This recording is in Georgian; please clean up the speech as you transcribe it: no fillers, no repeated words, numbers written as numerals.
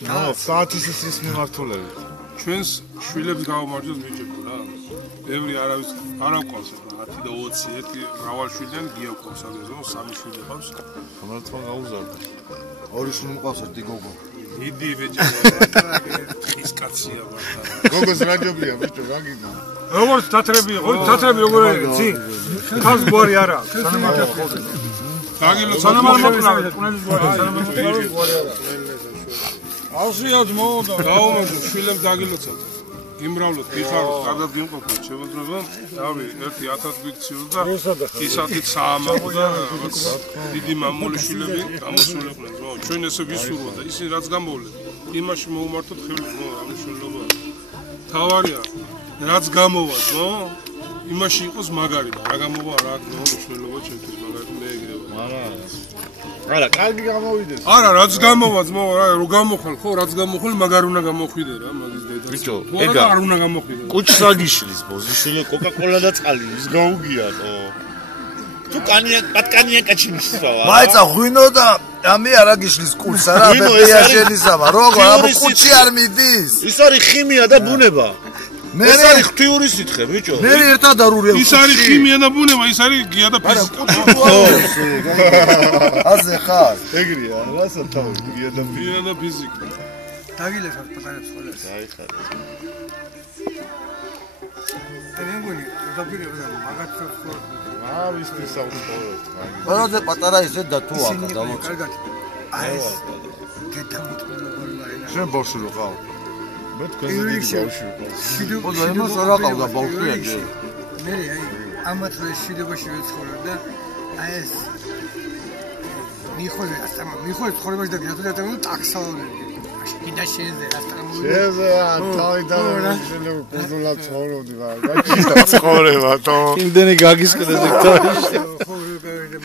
საათის ის მიმართულებით. ჩვენს შვილებს გავამარჯოს მიჭირდა რა. ბევრი არავის არ აყვავს ახლა 10 და 20 ერთი მრავალშვილიანი გიაყვავს აგეზო 3 შვილი ყავს. რომელთმა გაუზარდა. ორი შვილი მყავს ერთი გოგო. იდი ბიჭო. ის კაცია ვარ. გოგოს რაჯობია ბიჭო, რა გიგო. როგორც თათრები იყო, თათრები როგორ იცი? ხალხს გვარი არა. სანამარხო ხოლმე. დაგილო სანამარხო მოკრავე, კუნელის გვარი, სანამარხო გვარი არა. ასიაც მოდა. გაუმარჯო, შვილებს დაგილოცოთ. იმრავლოთ, გიხაროთ, კარგად გიმყოფოთ, შემოძრება. დავი, ერთი 1000 გვიქციოს და ისათით საამაყო და დიდი მამული შვილები გამოსულიყვნენ, ზო. ჩვენ ესე ვისურვოთ და ისინი რაც გამოვლენ, იმაში მოუმართოთ ხელი, ზო, ამის შვილობა. თავარია რაც გამოვა, ზო, იმაში იყოს მაგარი, რა გამოვა, რა შვილობა ჩვენთვის მაგარი მე ეგრევე. არა, კარგი გამოვიდეს. არა, რაც გამოვა, ზო, რო გამოხვალ, ხო, რაც გამოხვალ, მაგარი უნდა გამოხვიდე რა, მაგის დედა. ბიჭო, ეგა არ უნდა გამოხვიდე. კუჩს აგიშლის, ბოზიშვილი, კოკა-კოლა და წყალი, ის გაუგიატო. თუ კანია კაჩინისაა. მაიცა ღვინო და ამი არ აგიშლის კუჩს, არა, ბეჭიანისამა, როგორ, აბა კუჩი არ მიდის. ის არის ხიმია და ბუნება. ეს არის ღვთიური სითხე, ბიჭო. მე ერთად არ ურევ. ის არის ქიმია და ბუნება, ის არის გია და ფიზიკა. აზე ხარ. ეგრეა, რასაც თავი, გია და ფიზიკა. დაგილეს არ პატარებს ხოლმე. დაიხარ. მე მგონი, დაპირება მაგათო ხო. ვისთვის საუბრობთ, მაგ. ყველაზე პატარა ისე და თუ აქ დამოწ. კარგად. აი ეს გეთამოწმებული შენ ბავშვი ვიყავ. მე თქვენზე დიდი ბავშვი ვიყავ. ხო და იმას არ აყავდა ბავშვია ჯერ. მე აი ამათ შვილებაში ვეცხოვრებ და აი ეს მიხოლე ცხოვრებაში და გადადატანო ტაქსალონები. კიდე შეზე ასტამული. შეზე თავიდან შეიძლება კულტურა ცხოვრობდი რა. გაჩიტა ცხოვრება თო. იმდენი გაგისკდეთ ეგ თავში. ხო